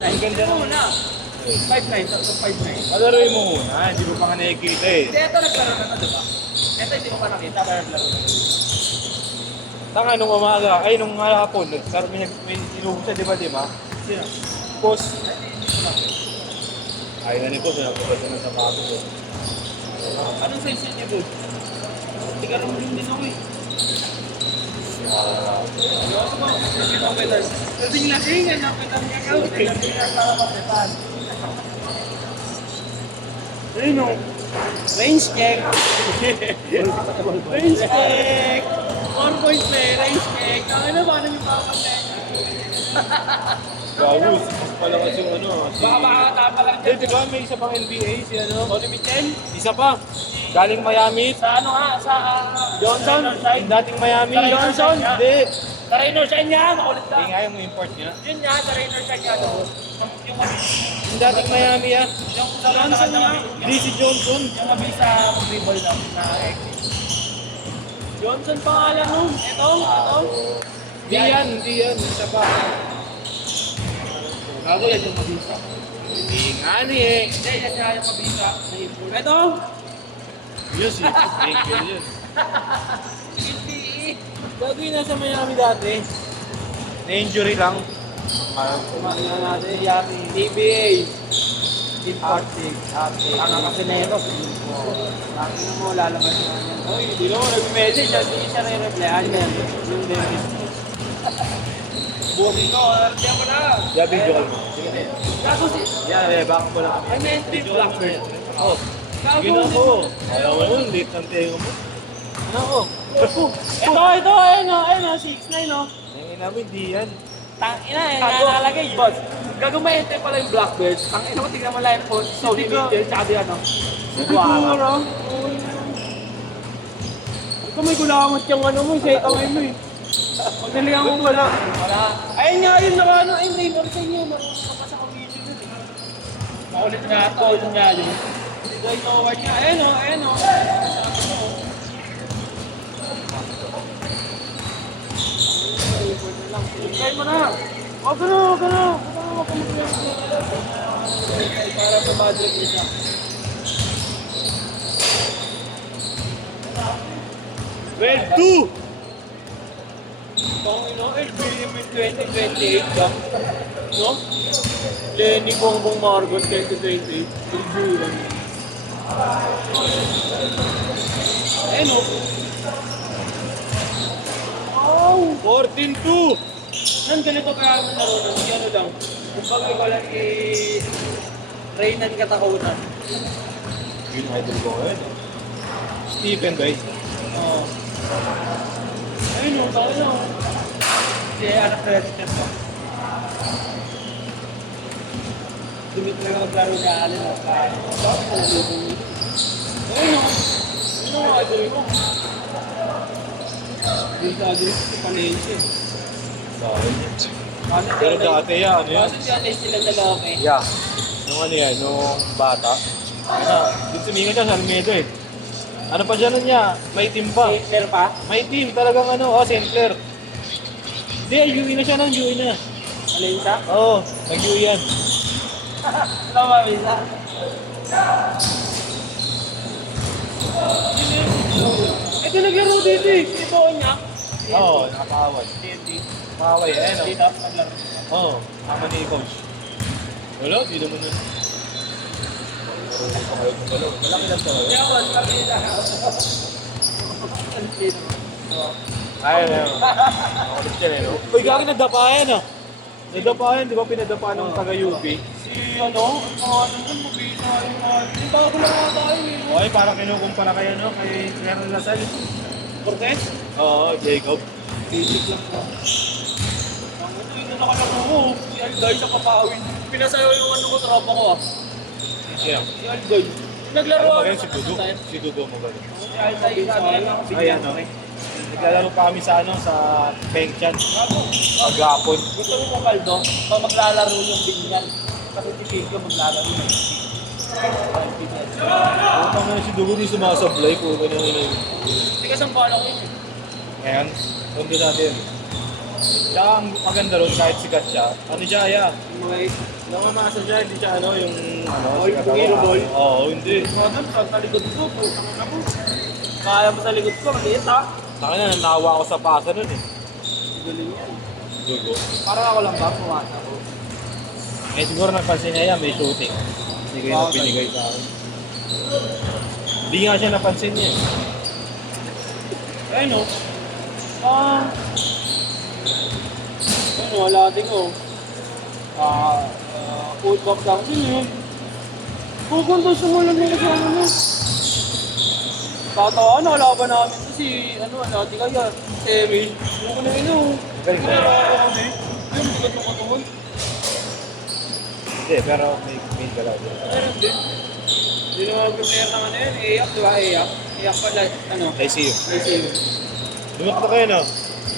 Ang ganda Ito naman. muna. 5'9", tapos 5'9". Palaroin mo muna, hindi mo pa nga nakikita eh. Hindi, ito naglaro na to, diba? Ito hindi mo pa nakita, pero naglaro na to. Tanga nung umaga, ay nung hapon, may inubo siya, di ba? Sino? Boss. Ay na ni Boss, napunta siya ng sapatos eh. Anong size niya, bro? Tiga rin din ako eh. Kasing lasing, napitang niya ka. Para mapitan. Ayun o. Range check. Range check. 4 points may range check. Ano ba namin papagay? Gago, mas pala kasi yung ano. Baka makakatapa lang Hindi, dyan. di ba may isa pang NBA si ano? Tony Mitchell? Isa pa. Galing Miami. Sa ano ha? Sa Johnson. Dating Miami. Sa Johnson? Hindi. Sa Raynor siya niya. Makulit Hindi lang. nga yung import niya. Yun nga, sa Raynor siya niya. Yung dating Miami ah. Yung sa Johnson niya. Hindi si Johnson. Yung mabisa dribble lang na exit. Johnson pangalan nun. Ito. Hindi yan. Isa pa. Gago yan yung mabisa. Hindi nga ni eh. Hindi, yan nga yung mabisa. Ito. Yes eh. Thank you, yes. Hindi. Gago yun nasa Miami dati. Na-injury lang. Kumain na natin. Yari. TBA. Team Arctic. Ang kasinero. Laki na mo, lalabas na yan. Uy, hindi naman nag-message. Hindi siya re-replyan yan. Yung Dennis. Bukin ko, artiyan mo na. Yeah, video call mo. Sige na. Gago si... Yeah, back ko lang. Ay, may entry Blackbird. Oh. Gago. Sige na ako. Ayaw mo nun, late ng tenga mo. Ano ako? Ito, ayun o, 6'9", no? Ang ina mo, hindi yan. Tangina, yan nga nakalagay. Boss, gago may entry pala yung Blackbird. Ang ina mo, tignan mo lang yung Sony Mitchell, tsaka di ano. Siguro. Ito may gulangot yung ano mo, siya itangay mo eh. Pagdalihan mo wala. Wala. Ayun nga yun na ano, ayun Raynor sa inyo. Marunong ka sa commission yun eh. Makulit nga ito, yun nga yun. Ito yung award niya. Ayun o. Try mo na. Huwag ka na. Para sa budget isa. Well, 2! Kung LBM 2028 ka. No? Lenny Bongbong Marcos 2028. LBM. Ayun o. Wow! 14-2! Nang ganito kaya ang laro nun, si ano lang. Kung bagay ko lang Reynan katakutan. Yun, idol ko ngayon. Stephen, guys. Oo. Ayun o, tayo na o. Si anak president ko. Dumit na lang maglaro niya alin o. Ayun o. Ano ang idol mo? Dito agad si Panense. Pero dati yan, ano yan? Kasi si Anay sila dalawa eh. Yeah. Nung ano yan, nung bata. Ano, dito sumingan siya sa Almedo eh. Ano pa dyan nun niya? May team pa. Hitler pa? May team, talagang ano, St. Clair. Hindi, UE na siya nang UE na. Alin siya? Oo, nag-UE yan. Ano ba, Misa? Ito naglaro dito eh. Si Bonya. Oo, nakakaway. TNT. Nakakaway, ayun o. Dito, naglaro. Oo, tama ni Coach. Wala, di naman nun. Malaki lang sa Hindi ako, sabi nila. Ayun, ayun. Nakakulit yan eh, no? Uy, gagi nagdapayan ah. Nagdapayan, di ba pinadapayan ng taga-UP? Si ano, ano dun, mabisa yung hindi bago lang nga tayo eh. Okay, parang kinukumpara kayo, no? Kay Meron Lasal. Cortez? Oo, Jacob. Basic lang po. Ang ito na kalaro ko. Si Alday sa papawin. Pinasayo yung ano ko, tropa ko ah. Yeah. Si Alday. Naglaro Ano ako. ba yan? Si Dudu? Si Dudu mo ba? Si Alday, sabi lang. Ayan, no? Naglalaro pa kami sa ano, sa Pengchan. Maghapon. Gusto mo mo kaldo? Pag maglalaro yung binyan. Kasi si Pico maglalaro yung Utang na si Dudu, di sumasablay ko. Ganyan yun. Hindi kasi ang bala ko yun. Ngayon, huwag din natin. Tsaka ang maganda ron kahit sikat siya. Ano siya, yeah. May Namamasa siya, hindi siya ano, yung ano, Oh, yung sikat Hero ako. Boy? Oo, hindi. Madam, sa likod ko, putang ina mo. Kaya mo sa likod ko, maliit ha. Saka na, nanawa ako sa pasa nun eh. Galing yan. Dugo. Parang ako lang ba, pumasa ko. Eh siguro napansin niya yan, may shooting. Hindi ko yung Okay. pinigay sa akin. Hindi nga siya napansin niya eh. Ayun o. Ayun o, wala din o. Full back lang din eh. Pupunta sumulan mo kasi ano mo. Tatawan, nakalaban namin to si, ano, natin kaya, Semi. Ano ko na ino. Galing Pero na. ako kami. Ayun, bigat ng katawan. Hindi, pero may galaw din. Meron din. Hindi naman mag-prepare ng ano yun, iyak, di ba? Iyak. Iyak pala, ano, I see you. Semi. Lumakta kayo no?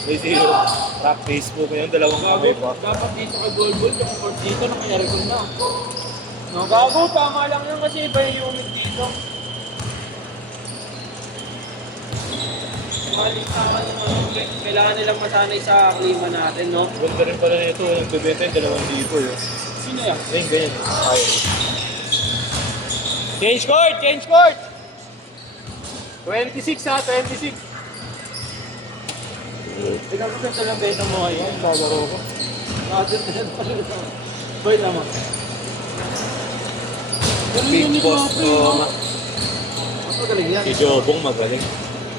I see you. Rock Facebook yun, dalawang kamay pa. Dapat dito kay Bolbol, yung court dito, nangyari ko na. No, gago, tama lang yan kasi iba yung unit dito. Malis naman naman, kailangan nilang masanay sa klima natin, no? Ganda rin pala nito, nagbibenta yung 2,000 yun. Sino yan? Ayun, ganyan. Ayun. Change court! Change court! 26 ha, 26. Ikaw ko sa lang beta mo ngayon. Lalaro ko. Boy naman. Big boss ko. Mas magaling yan. Si Jobong magaling.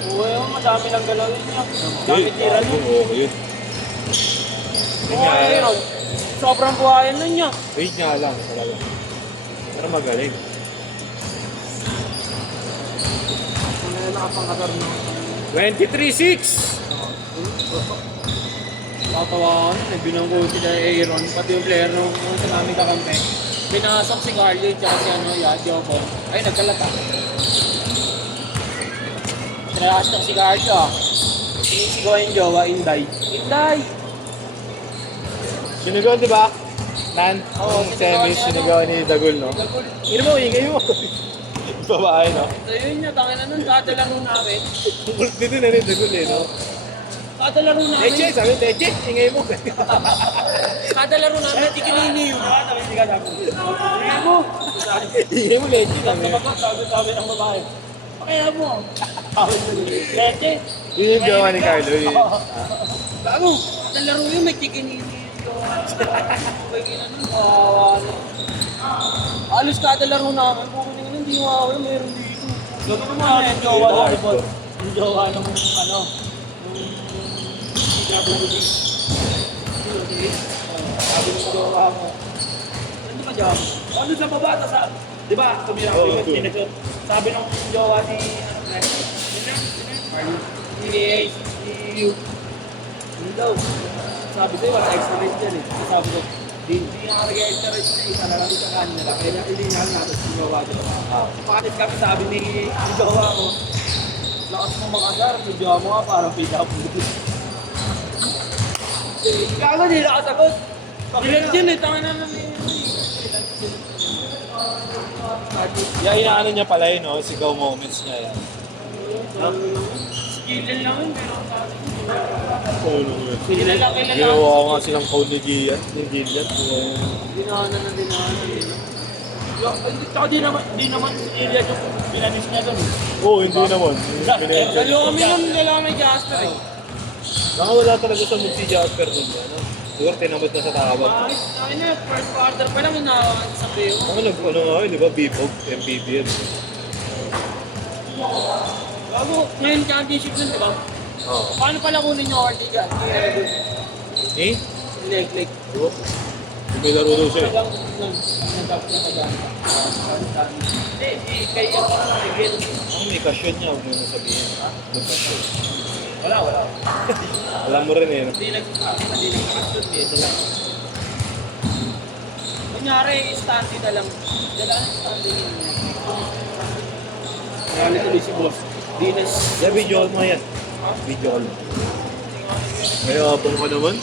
Oo, yun, madami lang galawin niya. Dami tira niya. Oo, yun. Yun nga, Oo, yun. Sobrang buhayan na niya. wait nga lang talaga. Pero magaling. Kung na nakapangkadar no. 23-6! Tatawa ko, binanggo sila Aaron, pati yung player nung sa namin kakampi. Pinasok si Carly, tsaka si ano, Joko. Ay, nagkalata. Pinasok si Carly, sinisigaw yung jowa, Inday. Inday! Sinigaw, di ba? Nan, Oo, ang sinigaw semis, niya, sinigaw ni Dagul, no? Ingay mo, ingay mo. Babae, no? So yun niya, tangin na nun, kada laro namin. Dito na rin Dagul, eh, no? Kada laro namin. Teche, sabi, Teche, ingay mo. Kada laro namin, di kinini yun. Hindi ka sabi. Ingay mo. Ingay mo, Leche. Sabi ng babae. Pakaya mo. Leche. Yun yung gawa ni Carlo, yun. Bago, kada laro yun, may kikinini yun. May ginanong, kawawa na. Alos kada laro namin, pukunin na, hindi mawawala, meron dito. Gato naman, yung jowa lang. Yung jowa ng ano, PWD. Sabi ng jowa mo. Ano ba jowa mo? Ano sa baba, sa, di ba, tumira ko yung sinasot. Sabi ng jowa ni, ano daw. Sabi ko, wala extra rate dyan eh. Sabi ko, di nga nag-extra rate na isa na lang sa kanila. Kaya hindi nga natin si jowa dyan. Bakit kami sabi ni jowa ko, lakas mo makasar, si jowa mo nga parang PWD. Gago, di nakasagot. Ilan dyan eh, tanga na namin. Yeah, inaano niya pala yun, no? Sigaw moments niya yan. Skillin lang yun, pero sabi ko. Kilala Kilala, kilala. Ginawa nga silang code ni Gian. Dinahanan na dinahanan. Tsaka di naman si Ilya yung pinanis niya doon. Oo, hindi naman. Dalawa kami nun, dalawa may gasto eh. Nakawala talaga sa Mutsi Jasper nun. Ano? Siguro tinamad na sa tawag. Ay na, first quarter pa lang inawan sa Beo. Ako nag-ano nga yun, di ba? Bipog, MVP yun. Bago, ngayon championship nun, di ba? Oo. Paano pala kunin yung award niya? Eh? Leg-leg. May laro daw siya. Hanggang nun, nag-up na kagana. Hindi, kaya ako na nag-get. Ang may kasyon niya, huwag mo na sabihin. May kasyon. Wala. Alam mo rin eh. Hindi nagkakasyon eh. Ito lang. Kunyari, standi na lang. Dala ang standi niya. Marami tuloy si boss. Dinas. Yeah, video call mo yan. Video call. Kaya abang ka naman.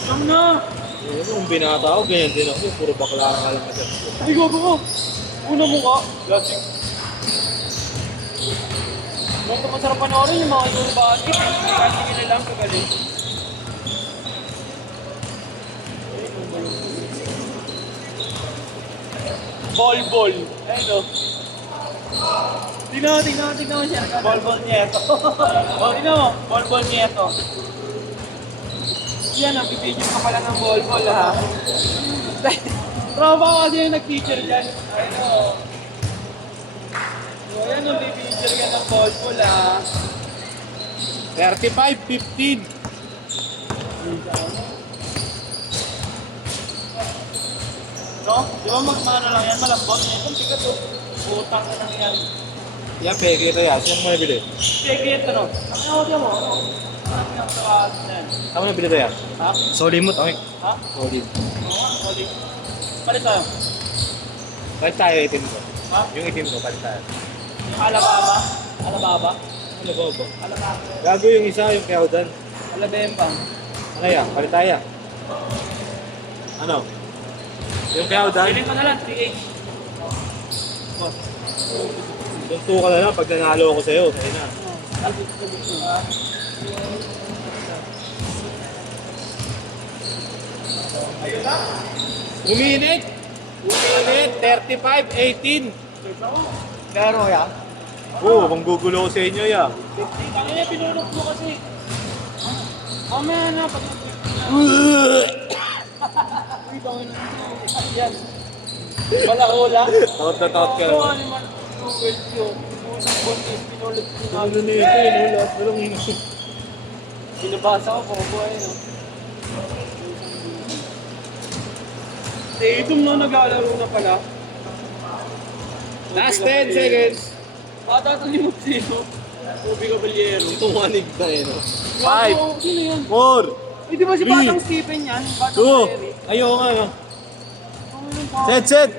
Siyam na! Kung binata ako, ganyan din ako. Puro bakla ka lang kasi. Ay, gago ko! Una mo ka. Lasik. Nung masarap panoorin yung mga yung bati. Hindi nila lang kagaling. Bol. Ayun o. Tingnan mo siya. Bol Nieto. O, tingnan mo. Bol Nieto. Yan, nag-video ka pala ng bol ha. Tropa ko kasi yung nag-feature dyan. Ayun o. So, yan, nag-feature ka ng bol ha. 35-15. No? Di ba magmano lang yan? Malambot. Ito, tigas o. Utang na lang yan. Yan, peke ito yan. Saan mo nabili? Sige, ito no. Ang audio mo. Ang yung sa yan. Saan mo nabili ito yan? Ha? Solimut, okay. Ha? Solid. Oo nga, ulit. Palit tayo. Palit tayo itim ko. Ha? Yung itim ko, palit tayo. Yung Alababa? Alababa? Ano ba ba? Alababa. Gago yung isa, yung Keodan. Alabembang. Ano yan? Palit tayo. Ano? Yung Keodan? Bilhin ko na lang, 3H. Boss. Tunto ka na lang pag nanalo ako sa'yo. Sa'yo na. Ayun na. Uminit! Uminit! 35-18. Pero yan. Oo, kung gugulo ko sa inyo yan. Ang ina, pinulog mo kasi. Mamaya na, pag Uy, tangin na. Yan. Wala hula. Takot na takot ka Oo, naman. ano man. Well, yun. Usang buntis, pinulog ko na. Ano na ito eh, no? Lahat walang hingi. Binabasa ko, bobo ay no. Eh, itong na naglalaro na pala. Last 10 seconds. Tatatalimot sino? Ruby Caballero. Tumanig na eh, no? Gago, sino yan? 4, Eh, di ba si Three. Batang Stephen yan? Batang 2, Terry. ayaw nga, no? Ano yung pa- Set!